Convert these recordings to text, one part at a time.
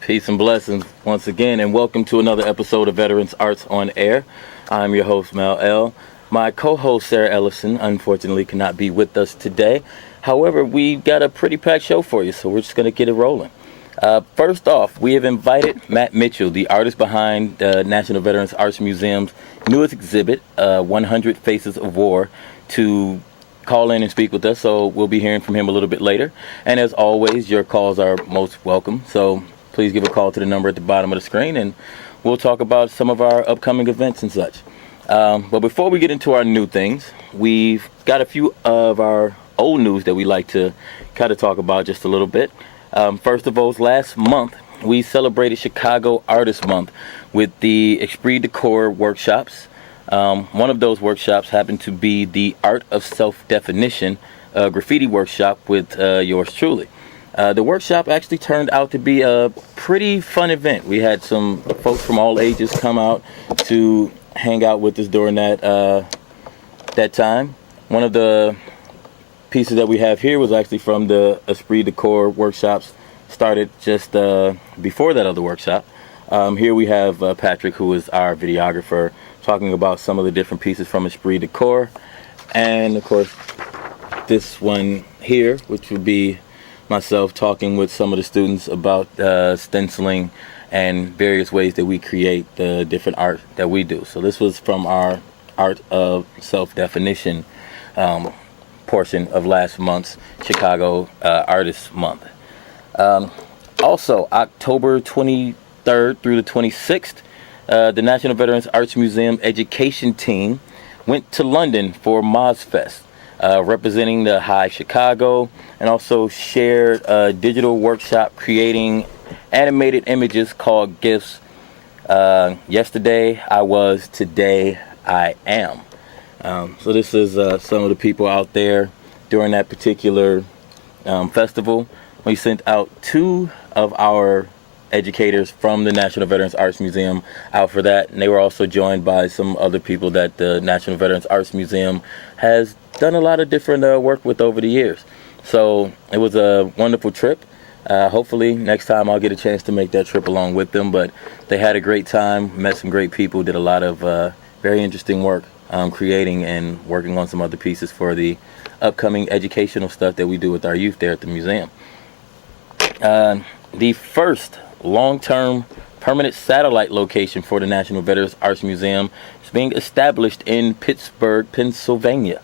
Peace and blessings once again, and welcome to another episode of Veterans Arts on Air. I'm your host, Mel L. My co-host, Sarah Ellison, unfortunately cannot be with us today. However, we've got a pretty packed show for you, so we're just going to get it rolling. First off, we have invited Matt Mitchell, the artist behind the National Veterans Arts Museum's newest exhibit, 100 Faces of War, to call in and speak with us, so we'll be hearing from him a little bit later. And as always, your calls are most welcome, so please give a call to the number at the bottom of the screen, and we'll talk about some of our upcoming events and such. But before we get into our new things, we've got a few of our old news that we like to kind of talk about just a little bit. First of all, last month, we celebrated Chicago Artist Month with the Esprit de Corps workshops. One of those workshops happened to be the Art of Self-Definition graffiti workshop with yours truly. The workshop actually turned out to be a pretty fun event. We had some folks from all ages come out to hang out with us during that time. One of the pieces that we have here was actually from the Esprit de Corps workshops, started just before that other workshop. Here we have Patrick, who is our videographer, talking about some of the different pieces from Esprit de Corps. And of course, this one here, which would be myself talking with some of the students about stenciling and various ways that we create the different art that we do. So this was from our Art of Self-Definition portion of last month's Chicago Artists Month. Also, October 23rd through the 26th, the National Veterans Arts Museum education team went to London for MozFest, representing the High Chicago, and also shared a digital workshop creating animated images called GIFs. Yesterday I was, today I am. So this is some of the people out there during that particular festival. We sent out 2 of our educators from the National Veterans Arts Museum out for that, and they were also joined by some other people that the National Veterans Arts Museum has done a lot of different work with over the years. So it was a wonderful trip. Hopefully next time I'll get a chance to make that trip along with them, but they had a great time, met some great people, did a lot of very interesting work creating and working on some other pieces for the upcoming educational stuff that we do with our youth there at the museum. The first long-term permanent satellite location for the National Veterans Arts Museum is being established in Pittsburgh, Pennsylvania,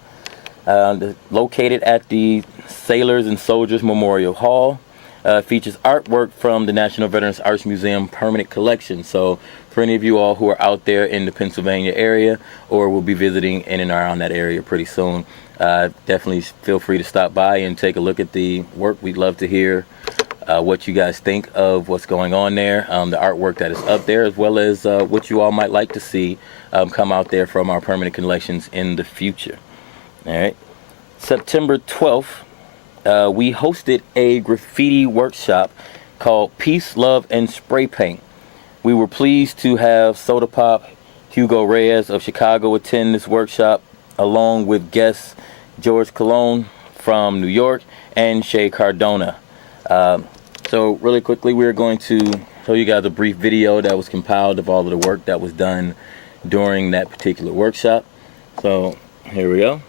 located at the Sailors and Soldiers Memorial Hall. Features artwork from the National Veterans Arts Museum permanent collection. So for any of you all who are out there in the Pennsylvania area or will be visiting in and around that area pretty soon, definitely feel free to stop by and take a look at the work. We'd love to hear what you guys think of what's going on there, the artwork that is up there, as well as what you all might like to see come out there from our permanent collections in the future. All right. September 12th, we hosted a graffiti workshop called Peace, Love, and Spray Paint. We were pleased to have Soda Pop, Hugo Reyes of Chicago attend this workshop, along with guests George Colon from New York and Shay Cardona. So really quickly, we're going to show you guys a brief video that was compiled of all of the work that was done during that particular workshop. So here we go.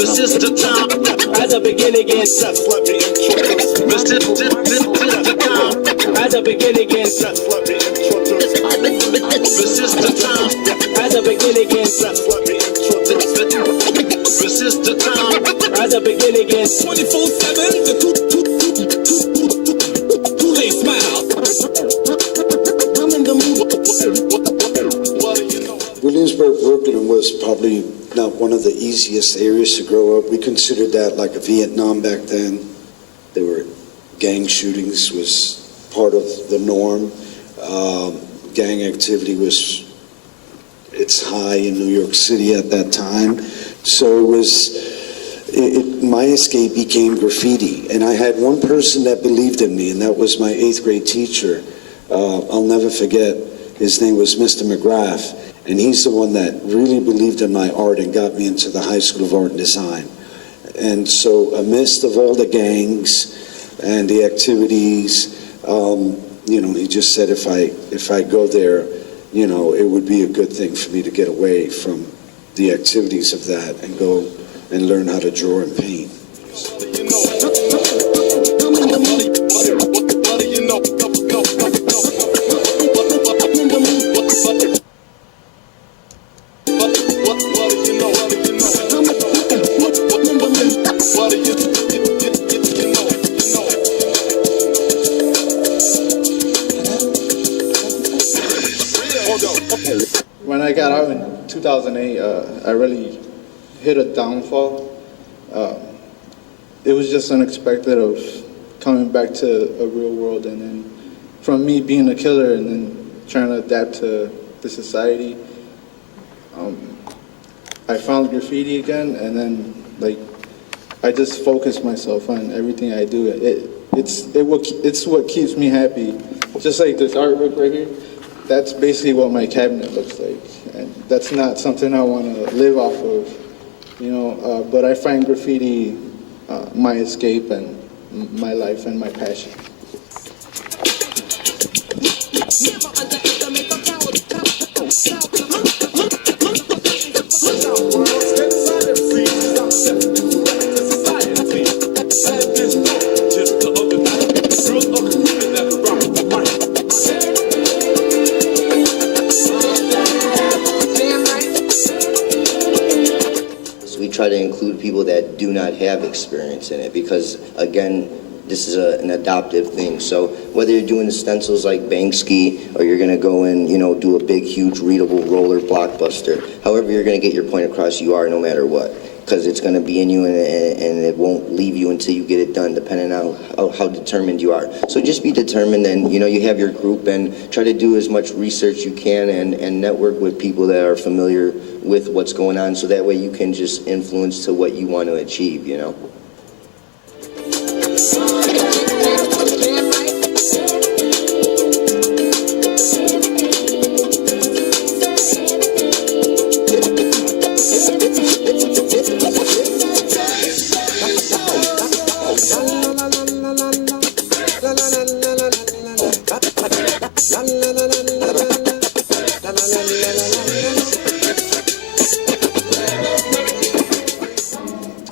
This is the time as I begin again. Let me introduce. This is the time as I begin again. Let me introduce. This is the time as I begin again. Let me introduce. This is the time as I begin again. 24/7, the Kool-Aid smile. I'm in the mood. What do you know? Williamsburg, Brooklyn was probably not one of the easiest areas to grow up. We considered that like a Vietnam back then. There were gang shootings was part of the norm. Gang activity was its high in New York City at that time. So my escape became graffiti. And I had one person that believed in me, and that was my 8th grade teacher. I'll never forget. His name was Mr. McGrath, and he's the one that really believed in my art and got me into the High School of Art and Design. And so, amidst of all the gangs and the activities, he just said if I go there, it would be a good thing for me to get away from the activities of that and go and learn how to draw and paint. When I got out in 2008, I really hit a downfall. It was just unexpected of coming back to a real world, and then from me being a killer and then trying to adapt to the society, I found graffiti again, and then I just focused myself on everything I do. It's what keeps me happy. Just like this artwork right here, that's basically what my cabinet looks like, and that's not something I want to live off of, but I find graffiti my escape and my life and my passion. Try to include people that do not have experience in it, because again, this is an adoptive thing. So whether you're doing the stencils like Banksy, or you're going to go and do a big huge readable roller blockbuster, however you're going to get your point across, you are, no matter what, because it's going to be in you, and it won't leave you until you get it done, depending on how determined you are. So just be determined, and you have your group, and try to do as much research you can, and network with people that are familiar with what's going on, so that way you can just influence to what you want to achieve,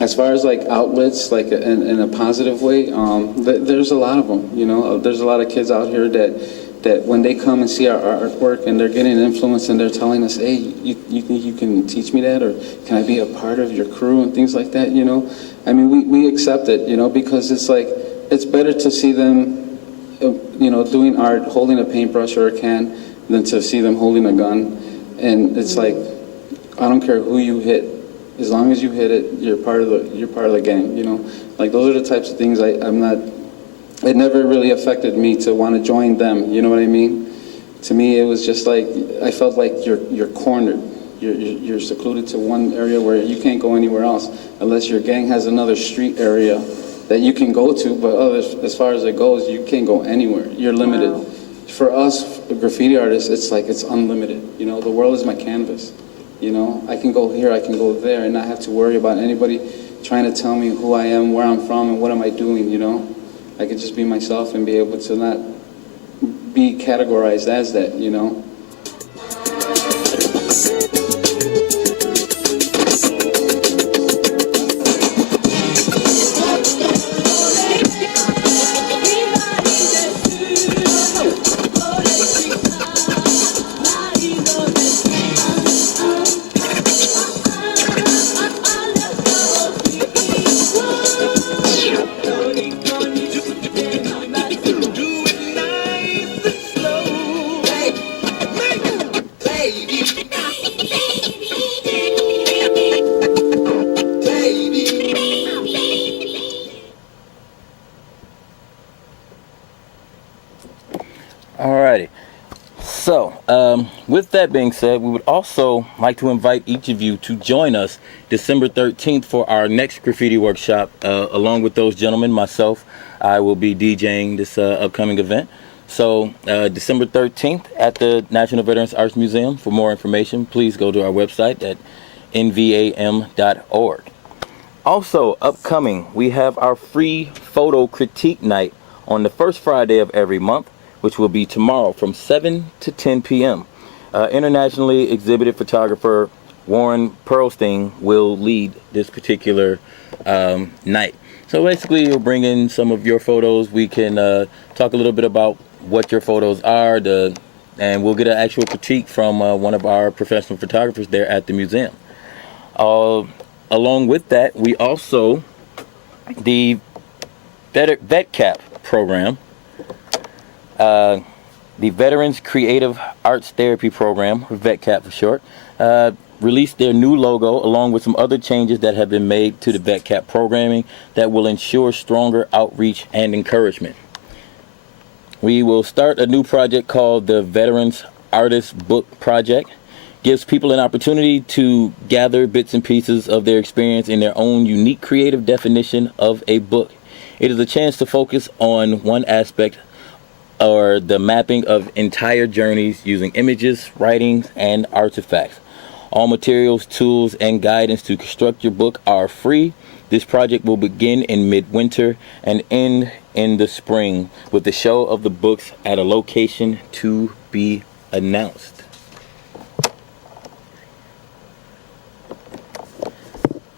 As far as outlets, in a positive way, there's a lot of them. There's a lot of kids out here that when they come and see our artwork and they're getting influence and they're telling us, hey, you can teach me that, or can I be a part of your crew and things like that. I mean, we accept it, because it's better to see them, doing art, holding a paintbrush or a can, than to see them holding a gun. And it's I don't care who you hit. As long as you hit it, you're part of the gang, Those are the types of things it never really affected me to want to join them, you know what I mean? To me, it was just I felt like you're cornered. You're secluded to one area where you can't go anywhere else unless your gang has another street area that you can go to, but as far as it goes, you can't go anywhere. You're limited. Wow. For us, graffiti artists, it's unlimited. The world is my canvas. I can go here, I can go there, and not have to worry about anybody trying to tell me who I am, where I'm from, and what am I doing, I could just be myself and be able to not be categorized as that, that being said, we would also like to invite each of you to join us December 13th for our next graffiti workshop. Along with those gentlemen, myself, I will be DJing this upcoming event. So December 13th at the National Veterans Arts Museum. For more information, please go to our website at nvam.org. Also, upcoming, we have our free photo critique night on the first Friday of every month, which will be tomorrow from 7 to 10 p.m. Internationally exhibited photographer Warren Perlstein will lead this particular night. So basically, you'll bring in some of your photos. We can talk a little bit about what your photos are, and we'll get an actual critique from one of our professional photographers there at the museum. Along with that, we also, the VetCap program, the Veterans Creative Arts Therapy Program, or VetCap for short, released their new logo along with some other changes that have been made to the VetCap programming that will ensure stronger outreach and encouragement. We will start a new project called the Veterans Artist Book Project. Gives people an opportunity to gather bits and pieces of their experience in their own unique creative definition of a book. It is a chance to focus on one aspect or the mapping of entire journeys using images, writings, and artifacts. All materials, tools, and guidance to construct your book are free. This project will begin in midwinter and end in the spring with the show of the books at a location to be announced.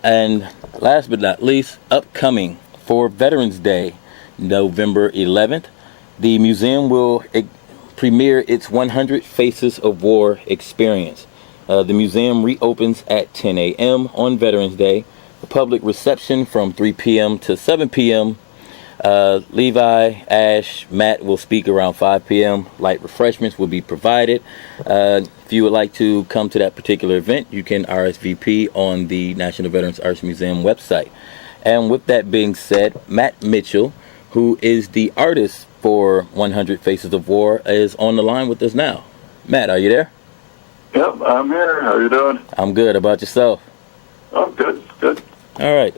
And last but not least, upcoming for Veterans Day, November 11th, the museum will premiere its 100 Faces of War experience. The museum reopens at 10 a.m. on Veterans Day. The public reception from 3 p.m. to 7 p.m. Levi, Ash, Matt will speak around 5 p.m. Light refreshments will be provided. If you would like to come to that particular event, you can RSVP on the National Veterans Arts Museum website. And with that being said, Matt Mitchell, who is the artist for 100 Faces of War, is on the line with us now. Matt, are you there? Yep, I'm here. How you doing? I'm good. How about yourself? Oh, good, good. All right.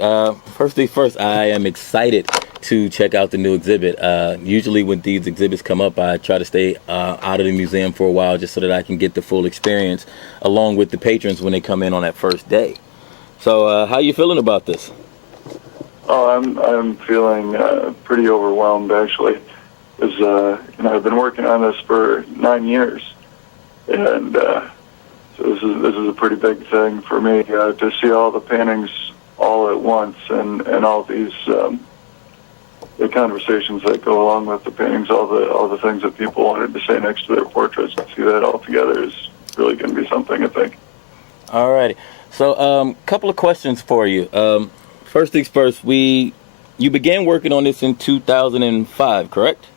First thing first, I am excited to check out the new exhibit. Usually when these exhibits come up, I try to stay out of the museum for a while just so that I can get the full experience along with the patrons when they come in on that first day. So how you feeling about this? Oh, I'm feeling pretty overwhelmed, actually. Because, I've been working on this for 9 years. And so this is a pretty big thing for me to see all the paintings all at once and all these the conversations that go along with the paintings, all the things that people wanted to say next to their portraits. To see that all together is really going to be something, I think. All righty. So couple of questions for you. First things first, you began working on this in 2005, correct?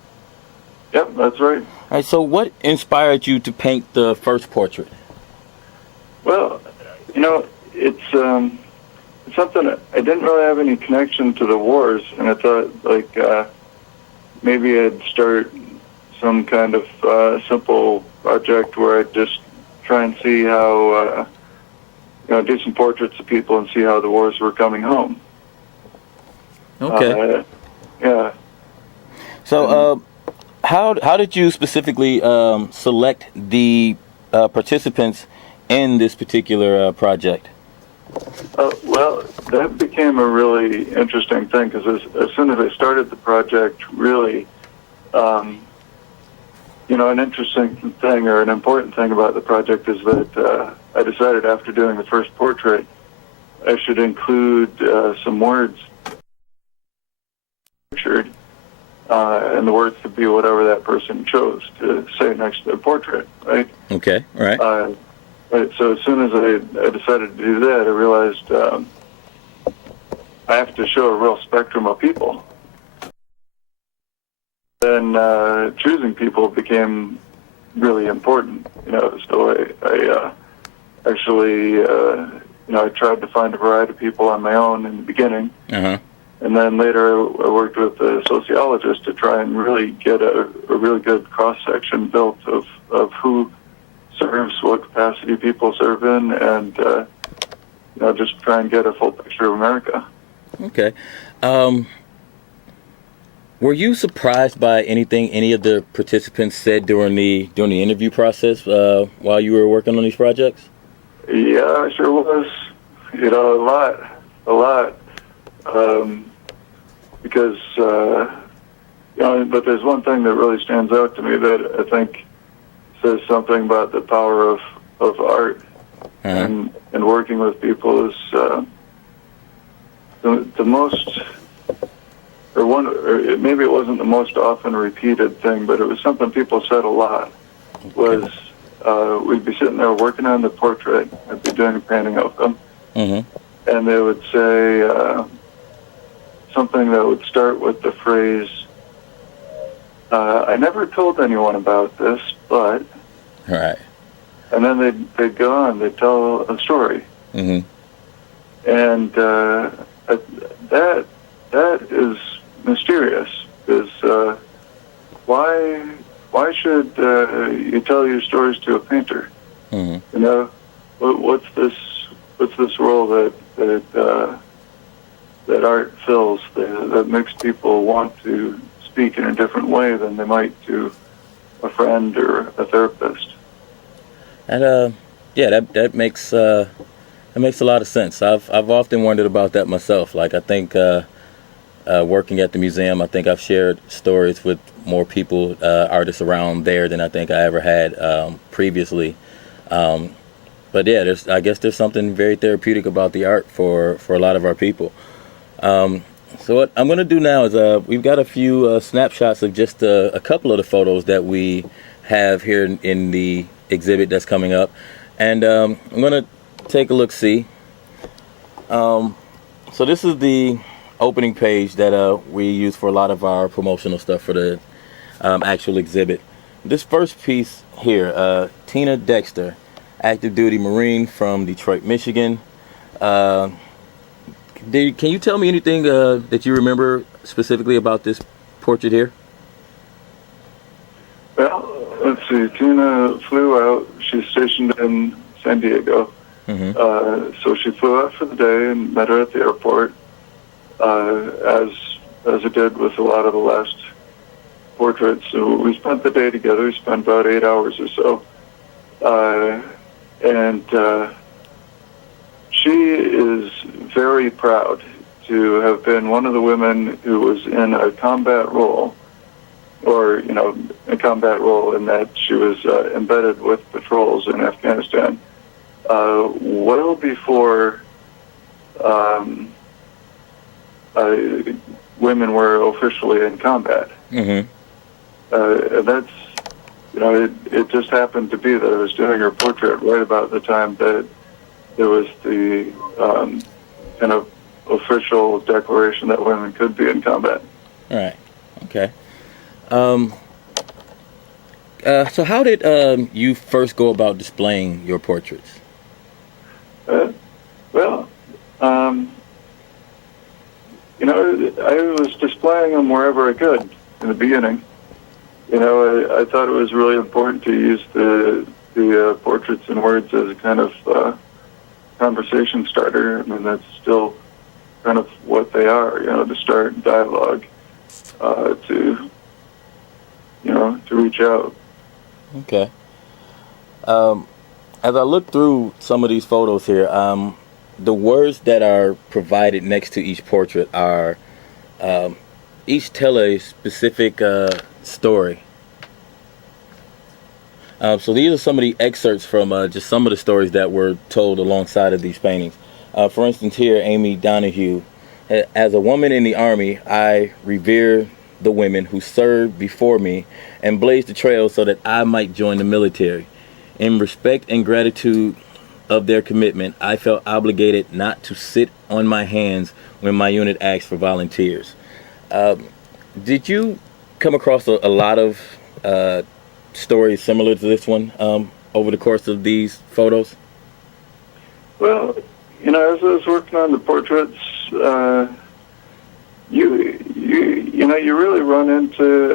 Yep, that's right. All right, so what inspired you to paint the first portrait? Well, it's something I didn't really have any connection to the wars, and I thought maybe I'd start some kind of simple project where I'd just try and see how do some portraits of people and see how the wars were coming home. Okay. Yeah. So how did you specifically select the participants in this particular project? Well, that became a really interesting thing because as soon as I started the project, really, an interesting thing or an important thing about the project is that I decided after doing the first portrait, I should include some words pictured, and the words could be whatever that person chose to say next to their portrait, right? Okay, all right. Right, so as soon as I decided to do that, I realized I have to show a real spectrum of people. Then choosing people became really important, so I actually, I tried to find a variety of people on my own in the beginning. Uh-huh. And then later I worked with a sociologist to try and really get a really good cross-section built of who serves, what capacity people serve in, and just try and get a full picture of America. Okay. Were you surprised by anything any of the participants said during the interview process while you were working on these projects? Yeah, I sure was. A lot. Because but there's one thing that really stands out to me that I think says something about the power of art and working with people is the most, or maybe it wasn't the most often repeated thing, but it was something people said a lot, was we'd be sitting there working on the portrait, I'd be doing a painting of them, and they would say something that would start with the phrase, I never told anyone about this, but... Right. And then they'd go on, they'd tell a story. And that is mysterious, because why should you tell your stories to a painter? What's this role that art fills that makes people want to speak in a different way than they might to a friend or a therapist? And that makes a lot of sense. I've often wondered about that myself. Like, I think working at the museum, I think I've shared stories with more people, artists around there, than I think I ever had previously. But yeah, I guess there's something very therapeutic about the art for a lot of our people. So what I'm going to do now is we've got a few snapshots of just a couple of the photos that we have here in the exhibit that's coming up, and I'm going to take a look-see. So this is the opening page that we use for a lot of our promotional stuff for the actual exhibit. This first piece here, Tina Dexter, active duty Marine from Detroit, Michigan. Can you tell me anything that you remember specifically about this portrait here? Well, let's see. Tina flew out. She's stationed in San Diego. So she flew out for the day and met her at the airport, as I did with a lot of the last portraits. So we spent the day together. We spent about 8 hours or so. And she is very proud to have been one of the women who was in a combat role, or, a combat role in that she was embedded with patrols in Afghanistan, well before women were officially in combat. That's, it just happened to be that I was doing her portrait right about the time that there was the kind of official declaration that women could be in combat. All right. Okay. So how did you first go about displaying your portraits? I was displaying them wherever I could in the beginning. I thought it was really important to use the portraits and words as a kind of conversation starter. I mean, that's still kind of what they are, to start dialogue, to reach out. Okay. As I look through some of these photos here, the words that are provided next to each portrait are each tell a specific story. So these are some of the excerpts from just some of the stories that were told alongside of these paintings. For instance, here, Amy Donahue, as a woman in the Army, I revere the women who served before me and blazed the trail so that I might join the military. In respect and gratitude of their commitment, I felt obligated not to sit on my hands when my unit asked for volunteers. Did you come across a lot of stories similar to this one over the course of these photos? Well, as I was working on the portraits, you really run into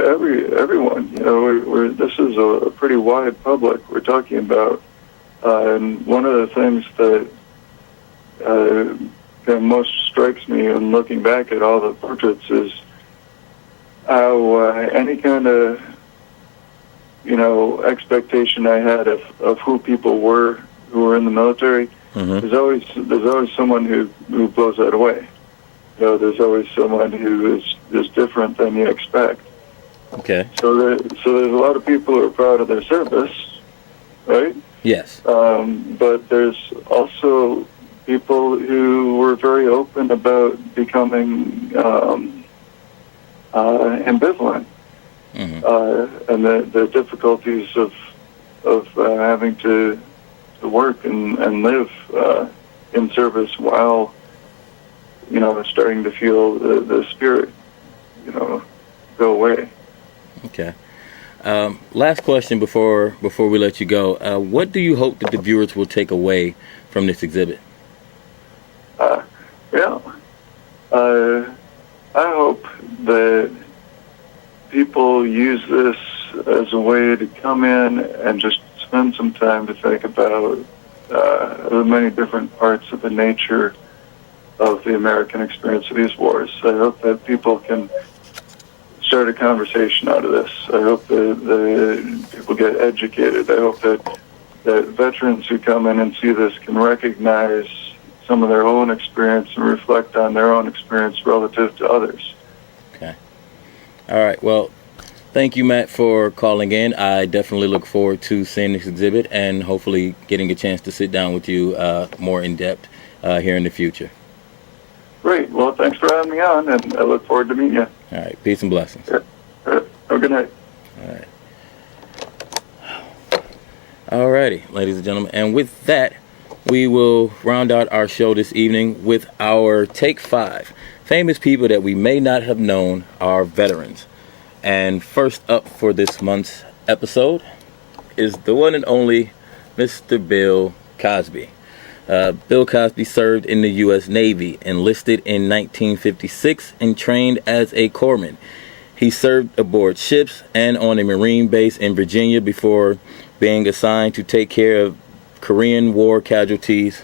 everyone. This is a pretty wide public we're talking about. And one of the things that most strikes me in looking back at all the portraits is how any kind of, expectation I had of who people were who were in the military, there's always someone who blows that away. There's always someone who is different than you expect. Okay. So there's a lot of people who are proud of their service, right? Yes. But there's also people who were very open about becoming ambivalent, and the difficulties of having to work and live in service while starting to feel the spirit go away. Okay. Last question before we let you go. What do you hope that the viewers will take away from this exhibit? I hope that people use this as a way to come in and just spend some time to think about the many different parts of the nature of the American experience of these wars. I hope that people can start a conversation out of this. I hope that people get educated. I hope that veterans who come in and see this can recognize some of their own experience and reflect on their own experience relative to others. Okay. All right. Well, thank you, Matt, for calling in. I definitely look forward to seeing this exhibit and hopefully getting a chance to sit down with you more in depth here in the future. Great. Well, thanks for having me on, and I look forward to meeting you. All right. Peace and blessings. Yeah. Have a good night. All right. All righty, ladies and gentlemen. And with that, we will round out our show this evening with our Take 5. Famous people that we may not have known are veterans. And first up for this month's episode is the one and only Mr. Bill Cosby. Bill Cosby served in the U.S. Navy, enlisted in 1956, and trained as a corpsman. He served aboard ships and on a Marine base in Virginia before being assigned to take care of Korean War casualties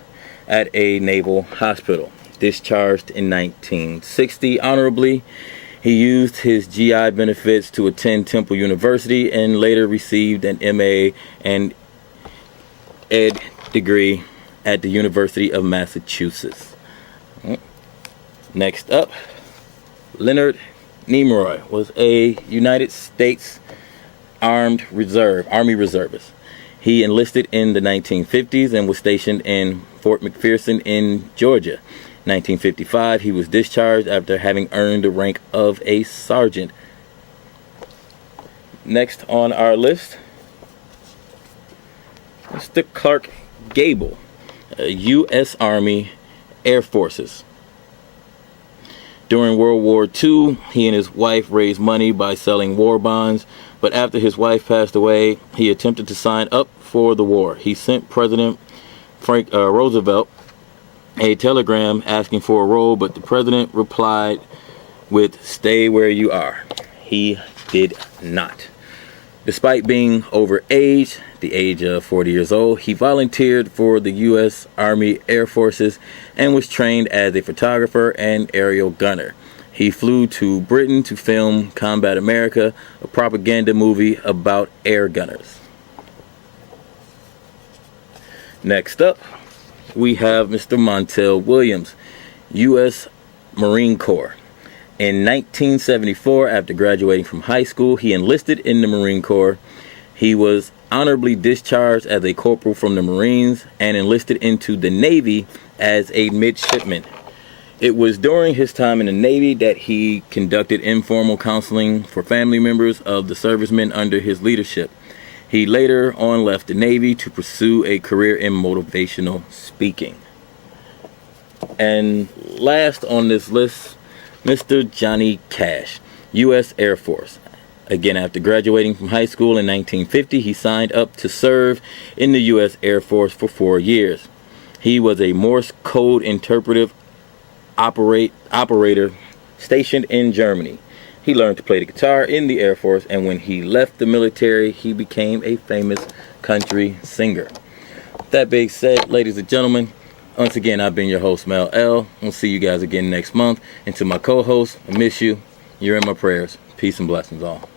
at a naval hospital. Discharged in 1960 honorably, he used his GI benefits to attend Temple University and later received an MA and Ed degree at the University of Massachusetts. Next up, Leonard Nimoy was a United States Army reservist. He enlisted in the 1950s and was stationed in Fort McPherson in Georgia. 1955, he was discharged after having earned the rank of a sergeant. Next on our list, Mr. Clark Gable, U.S. Army Air Forces. During World War II, he and his wife raised money by selling war bonds, but after his wife passed away, he attempted to sign up for the war. He sent President Roosevelt a telegram asking for a role, but the president replied with "Stay where you are." He did not. Despite being over age, the age of 40 years old, he volunteered for the U.S. Army Air Forces and was trained as a photographer and aerial gunner. He flew to Britain to film Combat America, a propaganda movie about air gunners. Next up, we have Mr. Montel Williams, U.S. Marine Corps. In 1974, after graduating from high school, he enlisted in the Marine Corps. He was honorably discharged as a corporal from the Marines and enlisted into the Navy as a midshipman. It was during his time in the Navy that he conducted informal counseling for family members of the servicemen under his leadership. He later on left the Navy to pursue a career in motivational speaking. And last on this list, Mr. Johnny Cash, U.S. Air Force. Again, after graduating from high school in 1950, he signed up to serve in the U.S. Air Force for 4 years. He was a Morse code interpretive operator stationed in Germany. He learned to play the guitar in the Air Force, and when he left the military, he became a famous country singer. That being said, ladies and gentlemen, once again, I've been your host, Mel L. We'll see you guys again next month. And to my co-host, I miss you. You're in my prayers. Peace and blessings all.